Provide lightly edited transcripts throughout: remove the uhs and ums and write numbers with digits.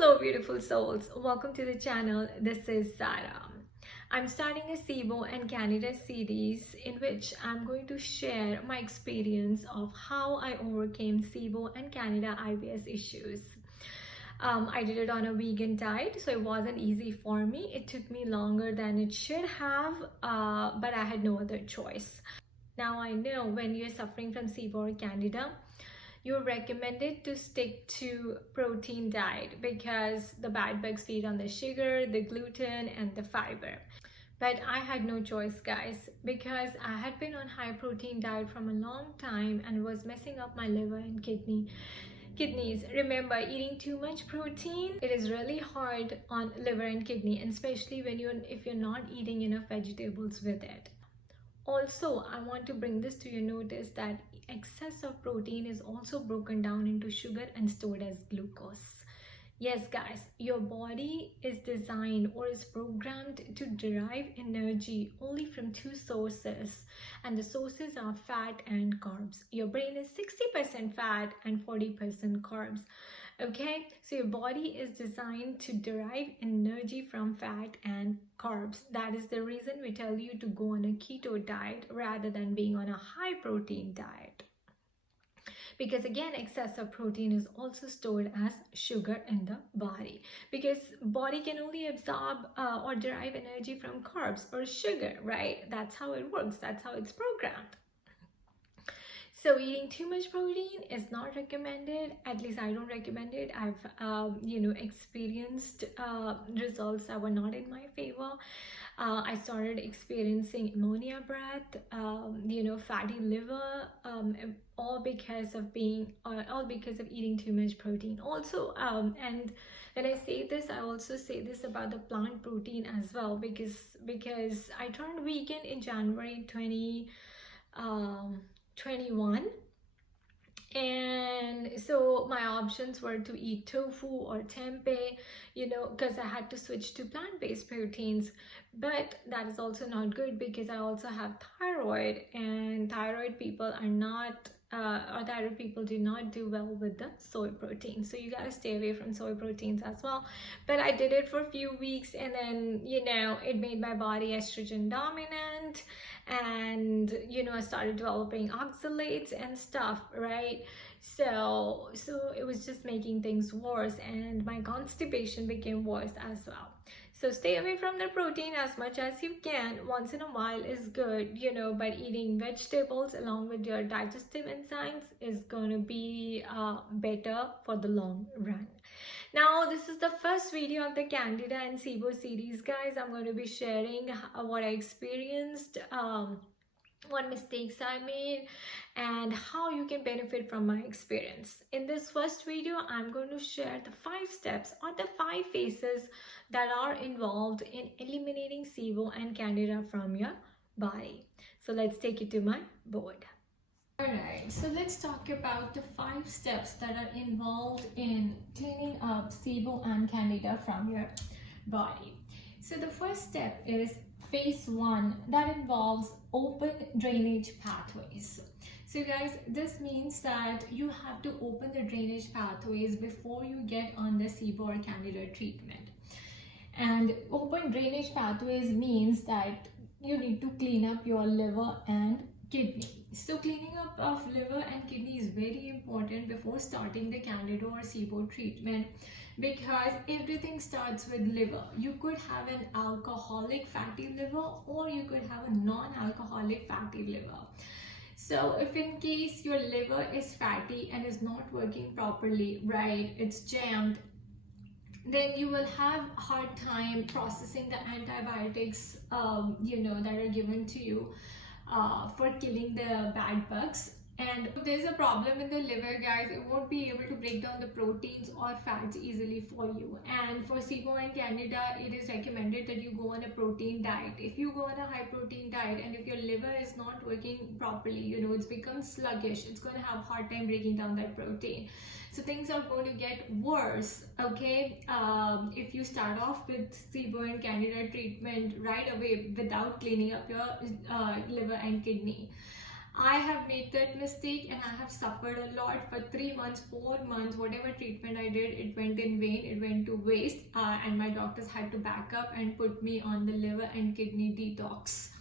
Hello beautiful souls, welcome to the channel. This is Zara. I'm starting a SIBO and Candida series in which I'm going to share my experience of how I overcame SIBO and Candida IBS issues. I did it on a vegan diet, so it wasn't easy for me. It took me longer than it should have, but I had no other choice. Now I know when you're suffering from SIBO or Candida, you're recommended to stick to protein diet because the bad bugs feed on the sugar, the gluten, and the fiber. But I had no choice, guys, because I had been on high protein diet from a long time and was messing up my liver and kidneys. Remember, eating too much protein, it is really hard on liver and kidney, and especially if you're not eating enough vegetables with it. Also, I want to bring this to your notice that excess of protein is also broken down into sugar and stored as glucose. Yes, guys, your body is designed or is programmed to derive energy only from two sources, and the sources are fat and carbs. Your brain is 60% fat and 40% carbs. Okay, so your body is designed to derive energy from fat and carbs. That is the reason we tell you to go on a keto diet rather than being on a high protein diet. Because again, excess of protein is also stored as sugar in the body, because body can only absorb or derive energy from carbs or sugar, right? That's how it works. That's how it's programmed. So eating too much protein is not recommended. At least I don't recommend it. I've experienced results that were not in my favor. I started experiencing ammonia breath, fatty liver, all because of eating too much protein. Also, and when I say this, I also say this about the plant protein as well, because I turned vegan in January 2021, and so my options were to eat tofu or tempeh, because I had to switch to plant-based proteins. But that is also not good because I also have thyroid, and thyroid people are not thyroid people do not do well with the soy protein, so you got to stay away from soy proteins as well. But I did it for a few weeks, and then it made my body estrogen dominant, and I started developing oxalates and stuff, right? So it was just making things worse, and my constipation became worse as well. So stay away from the protein as much as you can. Once in a while is good, but eating vegetables along with your digestive enzymes is going to be better for the long run. Now, this is the first video of the Candida and SIBO series, guys. I'm going to be sharing what I experienced, what mistakes I made, and how you can benefit from my experience. In this first video, I'm going to share the 5 steps or the 5 phases that are involved in eliminating SIBO and Candida from your body. So let's take it to my board. Alright, so let's talk about the 5 steps that are involved in cleaning up SIBO and Candida from your body. So the first step is phase 1, that involves open drainage pathways. So guys, this means that you have to open the drainage pathways before you get on the SIBO or Candida treatment. And open drainage pathways means that you need to clean up your liver and kidney. So cleaning up of liver and kidney is very important before starting the Candida or SIBO treatment, because everything starts with liver. You could have an alcoholic fatty liver, or you could have a non-alcoholic fatty liver. So if in case your liver is fatty and is not working properly, right, it's jammed, then you will have a hard time processing the antibiotics that are given to you for killing the bad bugs. And if there's a problem in the liver, guys, it won't be able to break down the proteins or fats easily for you. And for SIBO and Candida, it is recommended that you go on a protein diet. If you go on a high protein diet and if your liver is not working properly, it's become sluggish, it's going to have a hard time breaking down that protein. So things are going to get worse, okay, if you start off with SIBO and Candida treatment right away without cleaning up your liver and kidney. I have made that mistake and I have suffered a lot for 3 months, 4 months, whatever treatment I did, it went in vain, it went to waste, and my doctors had to back up and put me on the liver and kidney detox.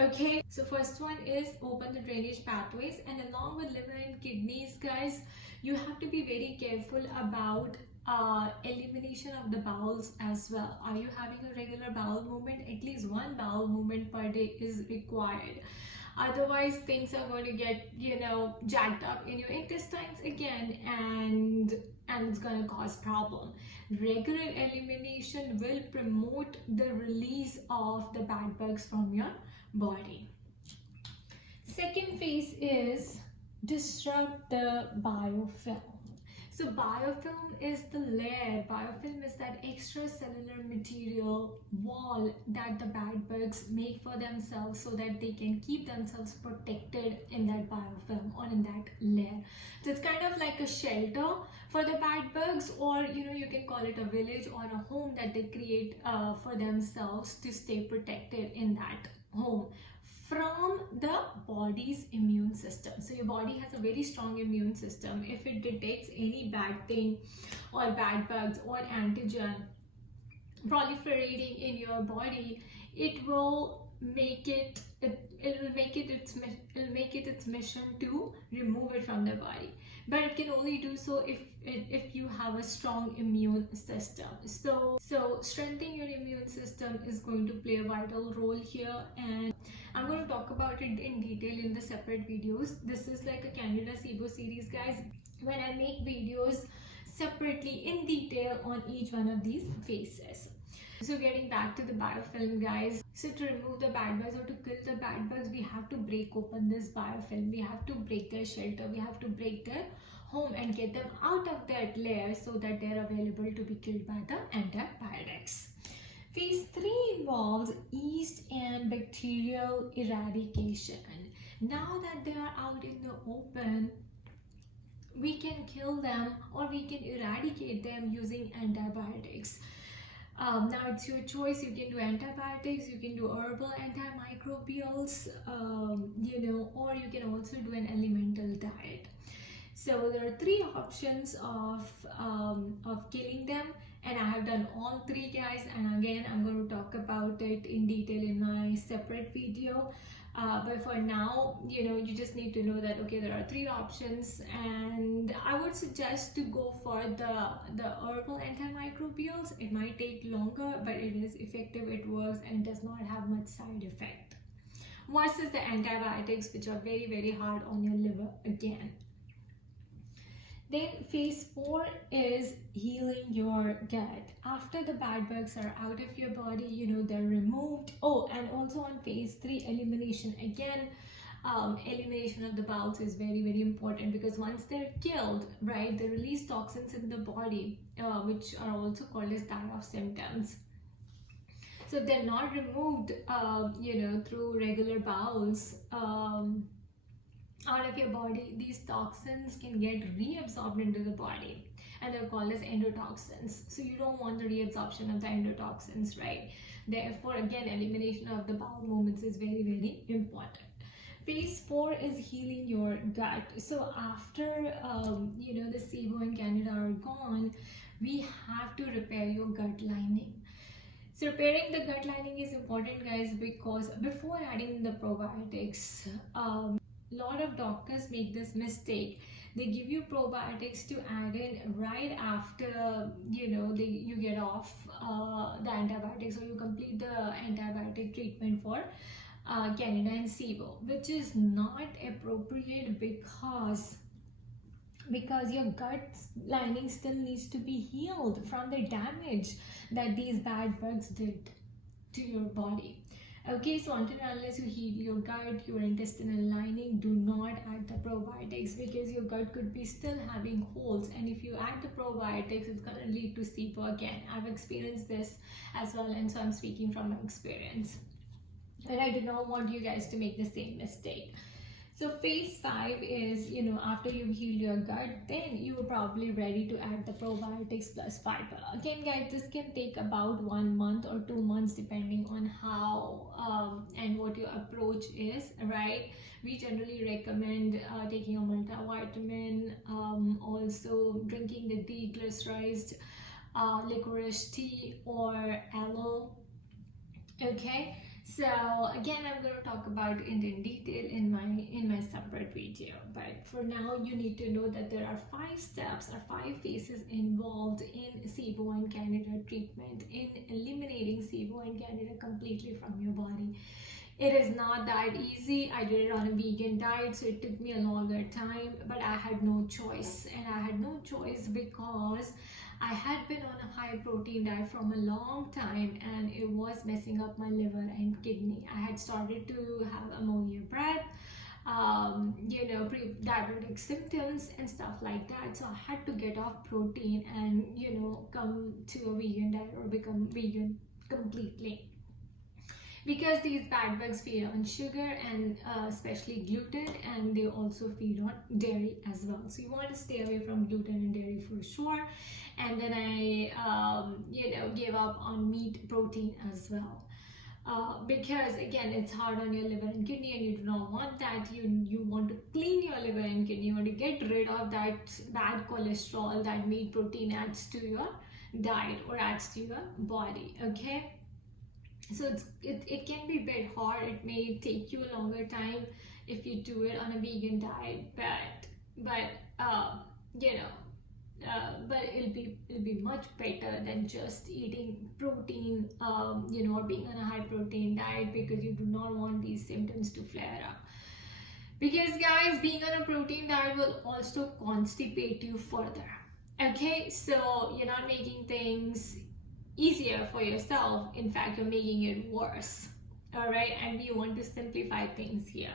Okay, so first one is open the drainage pathways, and along with liver and kidneys, guys, you have to be very careful about elimination of the bowels as well. Are you having a regular bowel movement? At least one bowel movement per day is required. Otherwise, things are going to get, jacked up in your intestines again, and it's going to cause problem. Regular elimination will promote the release of the bad bugs from your body. Second phase is disrupt the biofilm. So biofilm is the layer. Biofilm is that extracellular material wall that the bad bugs make for themselves so that they can keep themselves protected in that biofilm or in that layer. So it's kind of like a shelter for the bad bugs, or you can call it a village or a home that they create for themselves to stay protected in that home from the body's immune system. So your body has a very strong immune system. If it detects any bad thing or bad bugs or antigen proliferating in your body, it will make it its mission to remove it from the body. But it can only do so if you have a strong immune system. So strengthening your immune system is going to play a vital role here, and I'm going to talk about it in detail in the separate videos. This is like a Candida SIBO series, guys, when I make videos separately in detail on each one of these phases. So getting back to the biofilm, guys, so to remove the bad bugs or to kill the bad bugs, we have to break open this biofilm. We have to break their shelter. We have to break their home and get them out of that layer so that they're available to be killed by the antibiotics. Phase 3 involves yeast and bacterial eradication. Now that they are out in the open, we can kill them or we can eradicate them using antibiotics. Now it's your choice. You can do antibiotics, you can do herbal antimicrobials, or you can also do an elemental diet. So there are 3 options of killing them, and I have done all 3, guys, and again I'm going to talk about it in detail in my separate video. But for now, you just need to know that, okay, there are 3 options, and I would suggest to go for the herbal antimicrobials. It might take longer, but it is effective, it works, and does not have much side effect. Versus the antibiotics, which are very, very hard on your liver again. Then phase 4 is healing your gut. After the bad bugs are out of your body, they're removed. Oh, and also on phase 3, elimination. Again, elimination of the bowels is very, very important, because once they're killed, right, they release toxins in the body, which are also called as die-off symptoms. So if they're not removed, through regular bowels, out of your body, these toxins can get reabsorbed into the body, and they're called as endotoxins. So you don't want the reabsorption of the endotoxins, right? Therefore, again, elimination of the bowel movements is very, very important. Phase 4 is healing your gut. So after the SIBO and Candida are gone, we have to repair your gut lining. So repairing the gut lining is important, guys, because before adding the probiotics, lot of doctors make this mistake. They give you probiotics to add in right after you get off the antibiotics, or you complete the antibiotic treatment for Candida and SIBO, which is not appropriate, because your gut lining still needs to be healed from the damage that these bad bugs did to your body. Okay, so until and unless you heal your gut, your intestinal lining, do not add the probiotics, because your gut could be still having holes, and if you add the probiotics, it's going to lead to SIBO again. I've experienced this as well, and so I'm speaking from my experience, and I do not want you guys to make the same mistake. So phase 5 is, after you've healed your gut, then you are probably ready to add the probiotics plus fiber. Again, guys, this can take about 1 month or 2 months depending on how and what your approach is, right? We generally recommend taking a multivitamin, also drinking the deglycerized licorice tea or aloe. Okay, so again, I'm going to talk about it in detail in my separate video, but for now you need to know that there are 5 steps or 5 phases involved in SIBO and Candida treatment, in eliminating SIBO and Candida completely from your body. It is not that easy. I did it on a vegan diet, so it took me a longer time, but I had no choice. And I had no choice because I had been on a high protein diet from a long time and it was messing up my liver and kidney. I had started to have ammonia breath, pre-diabetic symptoms and stuff like that. So I had to get off protein and, come to a vegan diet or become vegan completely. Because these bad bugs feed on sugar and especially gluten, and they also feed on dairy as well. So you want to stay away from gluten and dairy for sure. And then I, gave up on meat protein as well. Because again, it's hard on your liver and kidney, and you do not want that. You want to clean your liver and kidney. You want to get rid of that bad cholesterol that meat protein adds to your diet or adds to your body. Okay. So it can be a bit hard. It may take you a longer time if you do it on a vegan diet, but it'll be much better than just eating protein, or being on a high protein diet, because you do not want these symptoms to flare up. Because guys, being on a protein diet will also constipate you further. Okay, so you're not making things easier for yourself. In fact, you're making it worse. All right, and we want to simplify things here.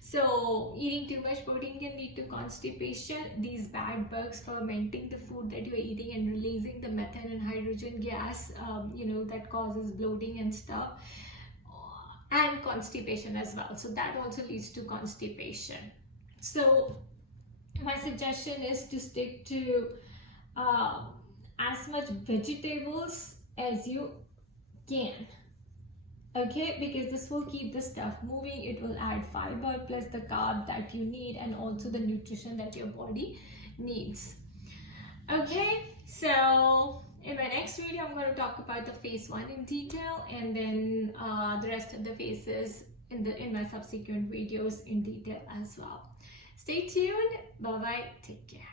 So eating too much protein can lead to constipation. These bad bugs fermenting the food that you're eating and releasing the methane and hydrogen gas, that causes bloating and stuff, and constipation as well. So that also leads to constipation. So my suggestion is to stick to as much vegetables as you can. Okay, because this will keep the stuff moving. It will add fiber plus the carb that you need, and also the nutrition that your body needs. Okay, so in my next video, I'm going to talk about the phase 1 in detail, and then the rest of the phases in my subsequent videos in detail as well. Stay tuned. Bye bye. Take care.